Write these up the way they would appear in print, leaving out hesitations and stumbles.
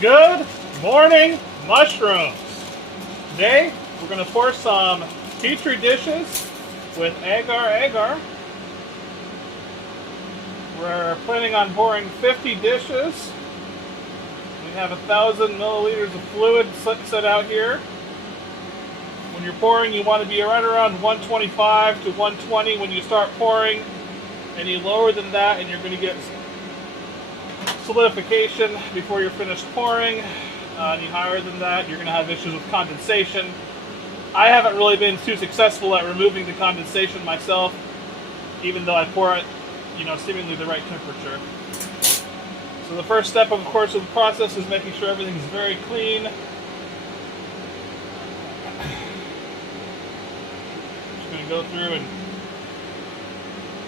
Good morning, mushrooms. Today, we're going to pour some petri dishes with Agar Agar. We're planning on pouring 50 dishes. We have 1,000 milliliters of fluid set out here. When you're pouring, you want to be right around 125 to 120 when you start pouring. Any lower than that, and you're going to get solidification before you're finished pouring. Any higher than that, you're going to have issues with condensation. I haven't really been too successful at removing the condensation myself, even though I pour it, seemingly the right temperature. So the first step, of course, of the process is making sure everything's very clean. Just going to go through and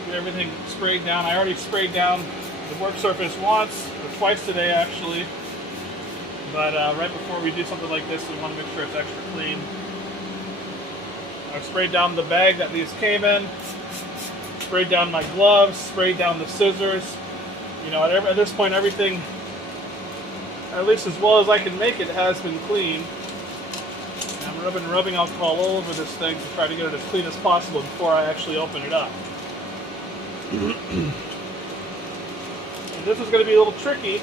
get everything sprayed down. I already sprayed down the work surface once, or twice today actually, but right before we do something like this, we want to make sure it's extra clean. I've sprayed down the bag that these came in, sprayed down my gloves, sprayed down the scissors. At this point, everything, at least as well as I can make it, has been clean. And I'm rubbing alcohol all over this thing to try to get it as clean as possible before I actually open it up. This is going to be a little tricky.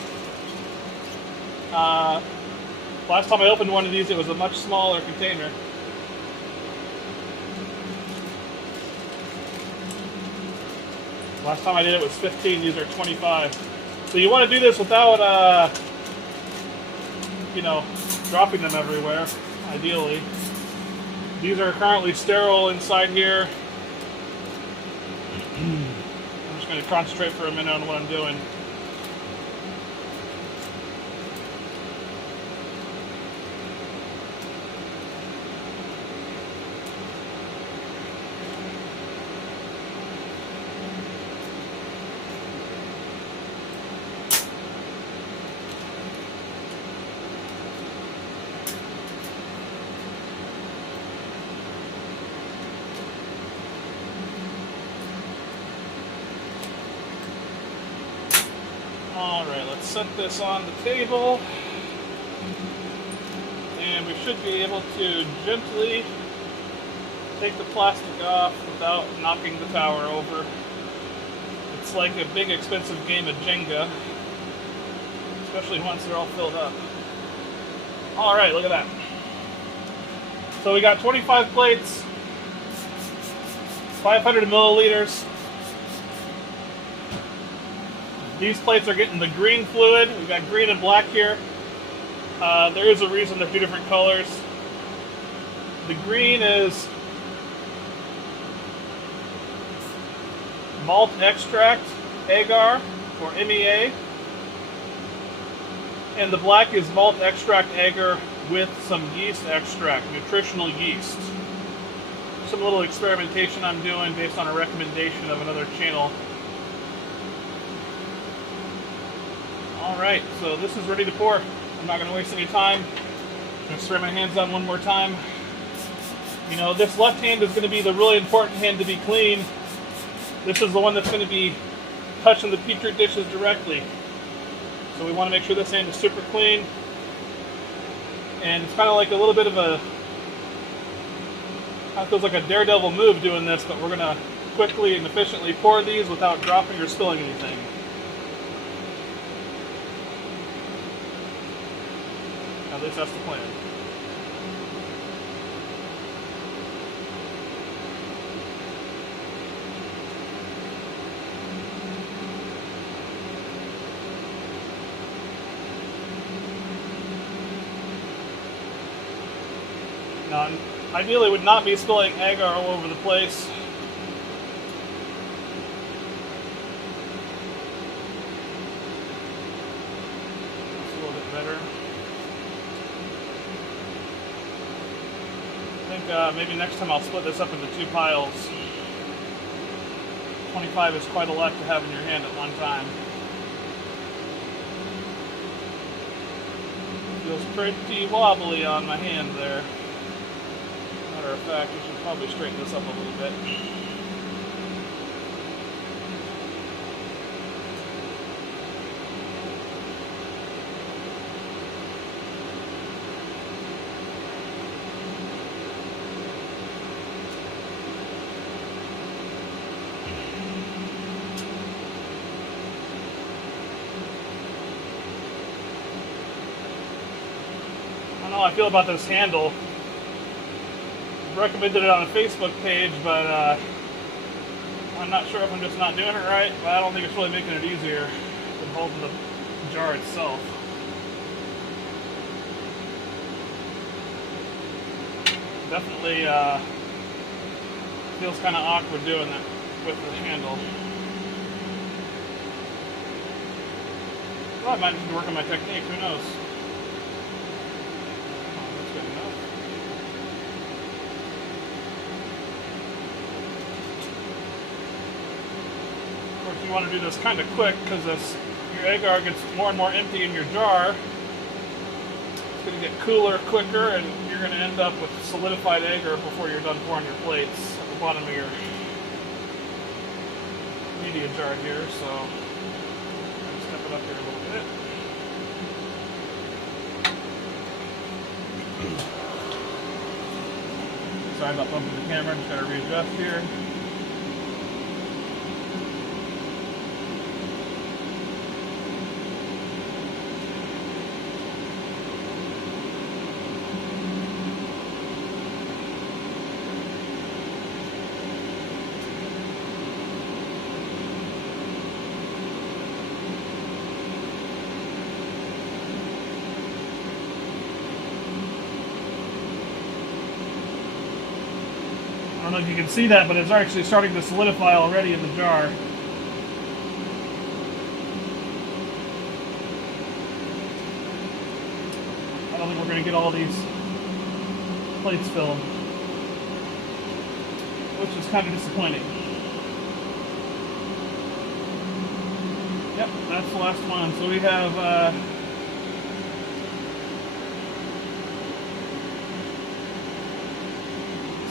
Last time I opened one of these, it was a much smaller container. Last time I did it was 15, these are 25. So you want to do this without, dropping them everywhere, ideally. These are currently sterile inside here. I'm just going to concentrate for a minute on what I'm doing. Alright, let's set this on the table, and we should be able to gently take the plastic off without knocking the tower over. It's like a big expensive game of Jenga, especially once they're all filled up. Alright, look at that. So we got 25 plates, 500 milliliters. These plates are getting the green fluid. We've got green and black here. There is a reason they're two different colors. The green is Malt Extract Agar, or MEA. And the black is Malt Extract Agar with some yeast extract, nutritional yeast. Some little experimentation I'm doing based on a recommendation of another channel. Alright, so this is ready to pour. I'm not going to waste any time. I'm going to spray my hands on one more time. This left hand is going to be the really important hand to be clean. This is the one that's going to be touching the petri dishes directly. So we want to make sure this hand is super clean. And it's kind of like a little bit of a, kind of feels like a daredevil move doing this, but we're going to quickly and efficiently pour these without dropping or spilling anything. At least that's the plan. Now, ideally would not be spilling agar all over the place. That's a little bit better. I think maybe next time I'll split this up into two piles. 25 is quite a lot to have in your hand at one time. Feels pretty wobbly on my hand there. Matter of fact, we should probably straighten this up a little bit. how I feel about this handle. I've recommended it on a Facebook page, but I'm not sure if I'm just not doing it right, but I don't think it's really making it easier than holding the jar itself. Definitely feels kind of awkward doing that with the handle. Well, I might need to work on my technique, who knows? Oh, that's good enough. Of course, you want to do this kind of quick because as your agar gets more and more empty in your jar, it's going to get cooler quicker, and you're going to end up with solidified agar before you're done pouring your plates at the bottom of your media jar here. So step it up here a little bit. Sorry about bumping the camera, just got to readjust here. I don't know if you can see that, but it's actually starting to solidify already in the jar. I don't think we're going to get all these plates filled, which is kind of disappointing. Yep, that's the last one. So we have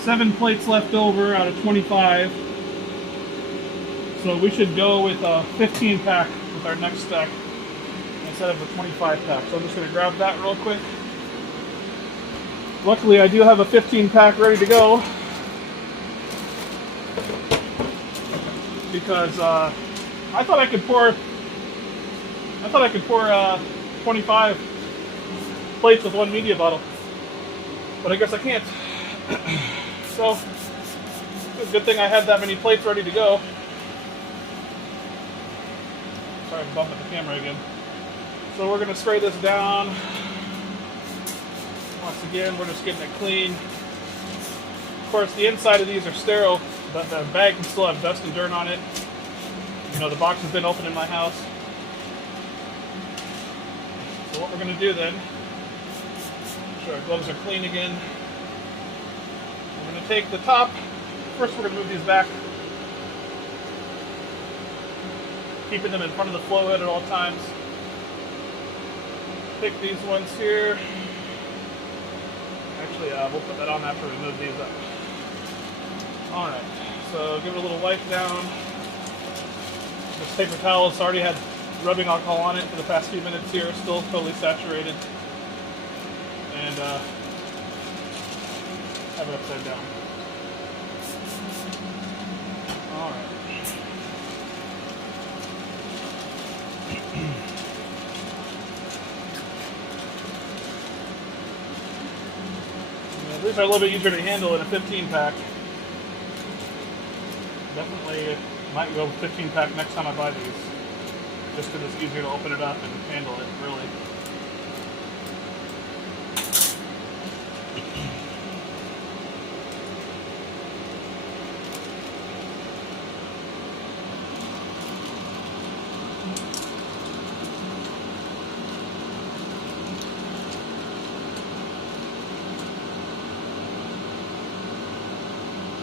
7 plates left over out of 25. So we should go with a 15 pack with our next stack instead of a 25 pack. So I'm just going to grab that real quick. Luckily, I do have a 15 pack ready to go because I thought I could pour 25 plates with one media bottle, but I guess I can't. So it's a good thing I had that many plates ready to go. Sorry, I'm bumping the camera again. So we're going to spray this down. Once again, we're just getting it clean. Of course, the inside of these are sterile, but the bag can still have dust and dirt on it. You know, the box has been opened in my house. So what we're going to do then, make sure our gloves are clean again. We're going to take the top. First, we're going to move these back, keeping them in front of the flow head at all times. Take these ones here. Actually, we'll put that on after we move these up. Alright, so give it a little wipe down. This paper towel has already had rubbing alcohol on it for the past few minutes here, still totally saturated. And have it upside down. Alright. These are a little bit easier to handle in a 15 pack. Definitely might go 15 pack next time I buy these. Just because it's easier to open it up and handle it, really.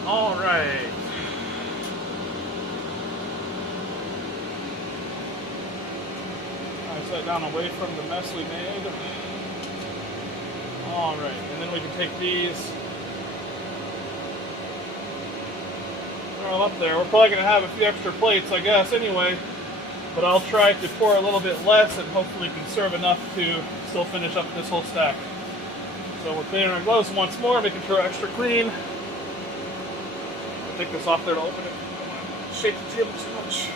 All right. I sat down away from the mess we made. All right, and then we can take these. They're all up there. We're probably going to have a few extra plates, I guess, anyway. But I'll try to pour a little bit less and hopefully conserve enough to still finish up this whole stack. So we're cleaning our gloves once more, making sure we're extra clean. Take this off there to open it. I don't want to shake the table too much.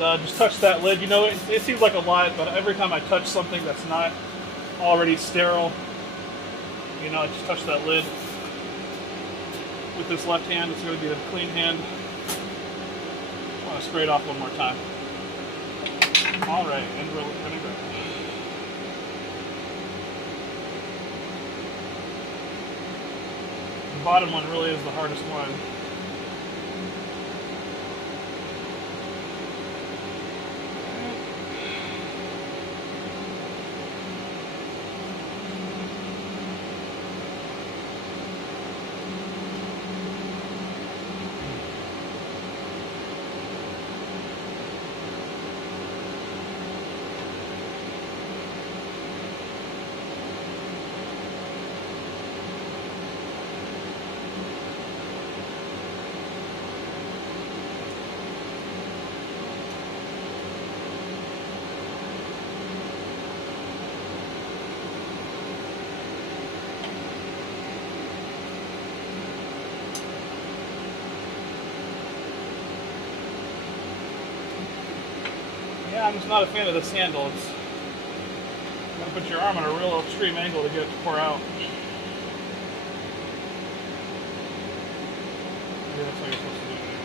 just touch that lid. You know, it seems like a lot, but every time I touch something that's not already sterile, you know, I just touch that lid. With this left hand, it's going to be the clean hand. I want to spray it off one more time. All right, and vinegar. The bottom one really is the hardest one. Yeah, I'm just not a fan of this handle. It's you gotta put your arm on a real extreme angle to get it to pour out. Maybe that's how you're supposed to do it anyway.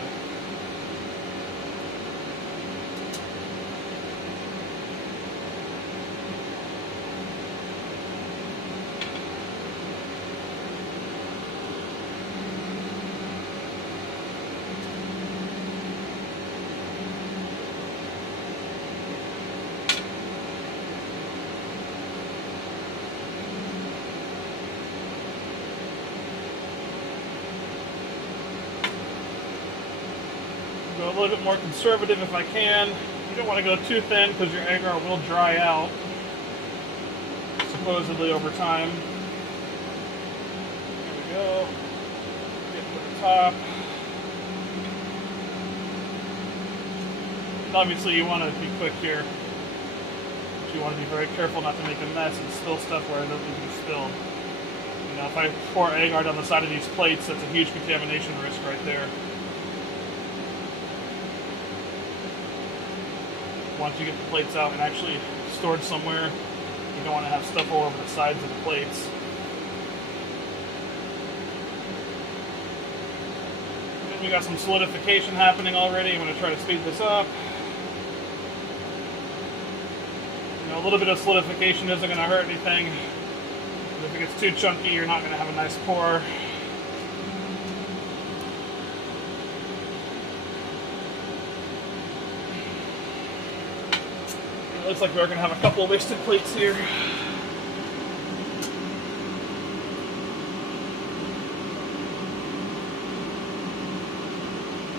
Go a little bit more conservative if I can. You don't want to go too thin because your agar will dry out, supposedly over time. There we go. Get to the top. And obviously you want to be quick here. But you want to be very careful not to make a mess and spill stuff where it doesn't need to be spilled. You know, if I pour agar down the side of these plates, that's a huge contamination risk right there. Once you get the plates out and actually stored somewhere, you don't want to have stuff all over the sides of the plates. And we got some solidification happening already. I'm going to try to speed this up. You know, a little bit of solidification isn't going to hurt anything. But if it gets too chunky, you're not going to have a nice pour. Looks like we're going to have a couple of wasted plates here.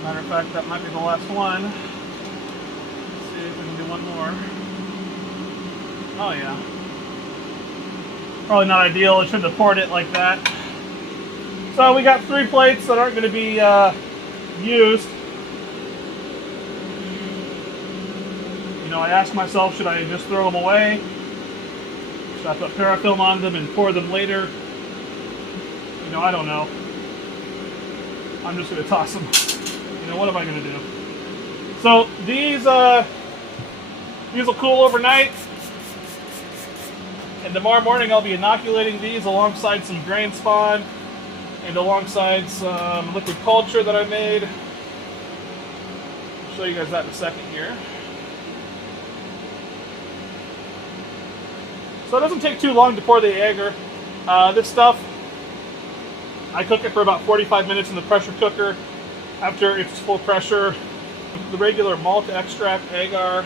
Matter of fact, that might be the last one. Let's see if we can do one more. Oh yeah. Probably not ideal. I shouldn't have poured it like that. So we got 3 plates that aren't going to be used. You know, I asked myself, should I just throw them away? Should I put parafilm on them and pour them later? You know, I don't know. I'm just going to toss them. You know, what am I going to do? So these will cool overnight. And tomorrow morning I'll be inoculating these alongside some grain spawn and alongside some liquid culture that I made. I'll show you guys that in a second here. So it doesn't take too long to pour the agar. This stuff, I cook it for about 45 minutes in the pressure cooker. After it's full pressure, the regular malt extract agar,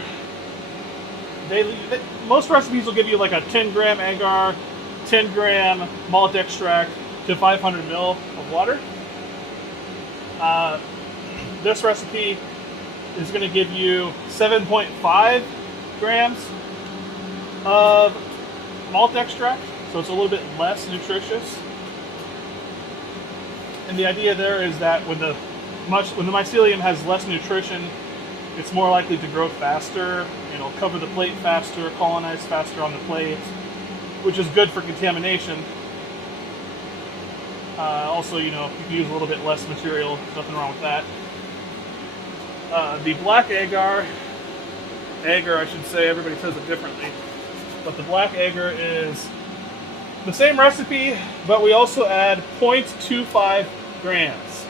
most recipes will give you like a 10 gram agar, 10 gram malt extract to 500 ml of water. This recipe is going to give you 7.5 grams of malt extract, so it's a little bit less nutritious. And the idea there is that when the mycelium has less nutrition, it's more likely to grow faster. It'll cover the plate faster, colonize faster on the plate, which is good for contamination. Also, you know, you can use a little bit less material. Nothing wrong with that. The black agar Agar, I should say. Everybody says it differently. But the black Agar is the same recipe, but we also add 0.25 grams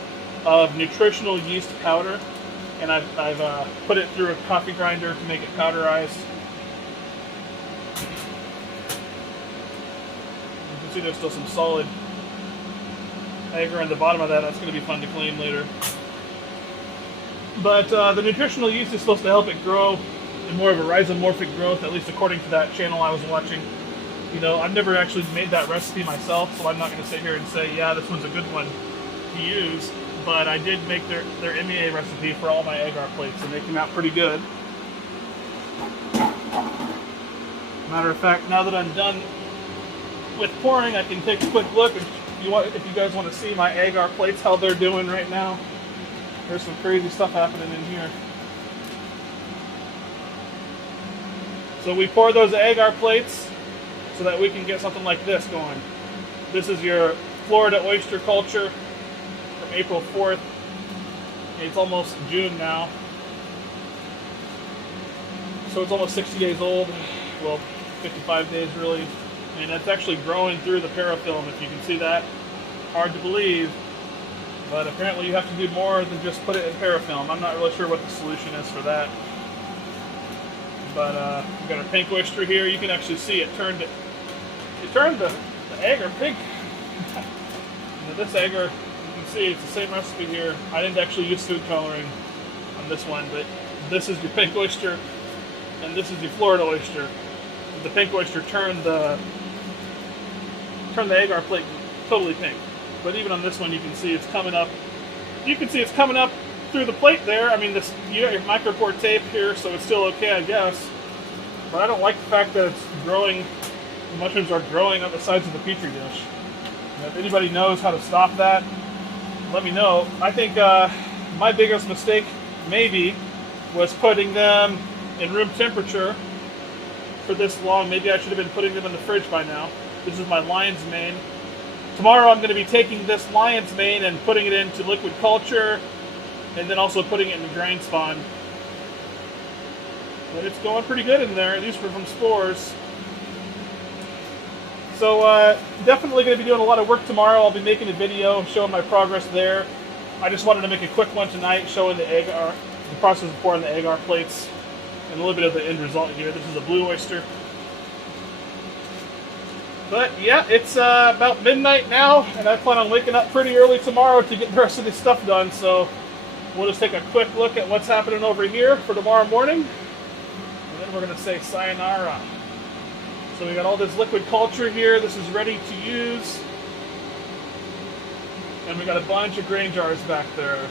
of nutritional yeast powder. And I've put it through a coffee grinder to make it powderized. You can see there's still some solid Agar on the bottom of that. That's going to be fun to clean later. But the nutritional yeast is supposed to help it grow in more of a rhizomorphic growth, at least according to that channel I was watching. You know, I've never actually made that recipe myself, so I'm not going to sit here and say, yeah, this one's a good one to use. But I did make their MEA recipe for all my agar plates, and they came out pretty good. Matter of fact, now that I'm done with pouring, I can take a quick look. If you guys want to see my agar plates, how they're doing right now. There's some crazy stuff happening in here. So we pour those agar plates so that we can get something like this going. This is your Florida oyster culture from April 4th. It's almost June now. So it's almost 60 days old. Well, 55 days really. And it's actually growing through the parafilm, if you can see that. Hard to believe, but apparently you have to do more than just put it in parafilm. I'm not really sure what the solution is for that. But we've got our pink oyster here. You can actually see it turned the agar pink. And this agar, you can see it's the same recipe here. I didn't actually use food coloring on this one, but this is your pink oyster, and this is your Florida oyster. The pink oyster turned the agar plate totally pink. But even on this one, you can see it's coming up. You can see it's coming up through the plate there. I mean, this, you got your micropore tape here, so it's still okay, I guess. But I don't like the fact that it's growing. The mushrooms are growing up the sides of the petri dish. And if anybody knows how to stop that, let me know. I think my biggest mistake, maybe, was putting them in room temperature for this long. Maybe I should have been putting them in the fridge by now. This is my lion's mane. Tomorrow I'm going to be taking this lion's mane and putting it into liquid culture, and then also putting it in the grain spawn. But it's going pretty good in there. These were from spores. So definitely going to be doing a lot of work tomorrow. I'll be making a video showing my progress there. I just wanted to make a quick one tonight showing the process of pouring the agar plates and a little bit of the end result here. This is a blue oyster. But yeah, it's about midnight now, and I plan on waking up pretty early tomorrow to get the rest of this stuff done. So we'll just take a quick look at what's happening over here for tomorrow morning, and then we're going to say sayonara. So we got all this liquid culture here. This is ready to use, and we got a bunch of grain jars back there.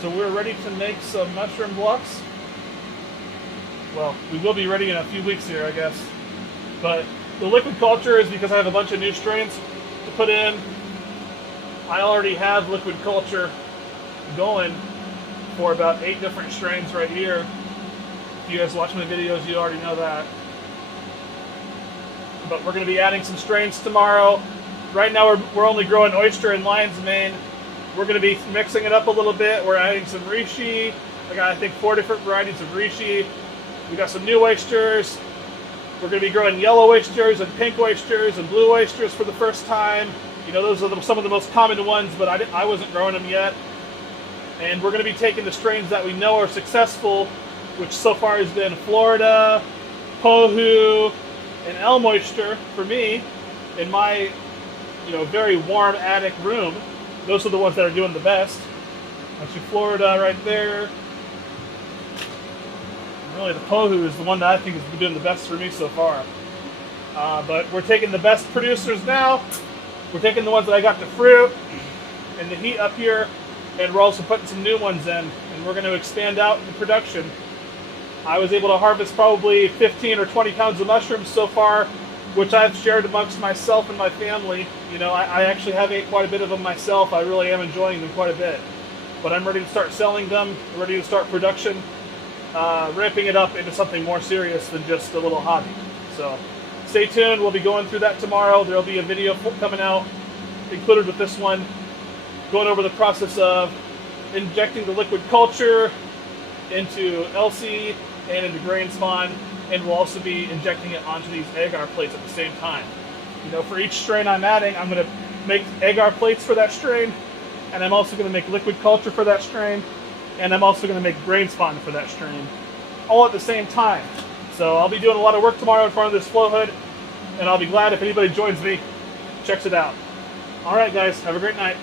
So we're ready to make some mushroom blocks. Well, we will be ready in a few weeks here, I guess. But the liquid culture is because I have a bunch of new strains to put in. I already have liquid culture going for about 8 different strains right here. If you guys watch my videos, you already know that. But we're going to be adding some strains tomorrow. Right now we're only growing oyster and lion's mane. We're going to be mixing it up a little bit. We're adding some reishi. I got, I think, 4 different varieties of reishi. We got some new oysters. We're going to be growing yellow oysters and pink oysters and blue oysters for the first time. You know, those are some of the most common ones, but I wasn't growing them yet. And we're going to be taking the strains that we know are successful, which so far has been Florida, Pohu, and elm oyster for me in my, you know, very warm attic room. Those are the ones that are doing the best. That's your Florida right there. Really, the Pohu is the one that I think has been doing the best for me so far. But we're taking the best producers now. We're taking the ones that I got to fruit and the heat up here, and we're also putting some new ones in, and we're going to expand out the production. I was able to harvest probably 15 or 20 pounds of mushrooms so far, which I've shared amongst myself and my family. You know, I actually have ate quite a bit of them myself. I really am enjoying them quite a bit. But I'm ready to start selling them, ready to start production. Ramping it up into something more serious than just a little hobby. So stay tuned. We'll be going through that tomorrow. There'll be a video coming out included with this one, going over the process of injecting the liquid culture, into LC and into grain spawn, and we'll also be injecting it onto these agar plates at the same time. You know, for each strain I'm adding, I'm going to make agar plates for that strain, and I'm also going to make liquid culture for that strain, and I'm also going to make grain spawn for that strain, all at the same time. So I'll be doing a lot of work tomorrow in front of this flow hood, and I'll be glad if anybody joins me, checks it out. All right, guys, have a great night.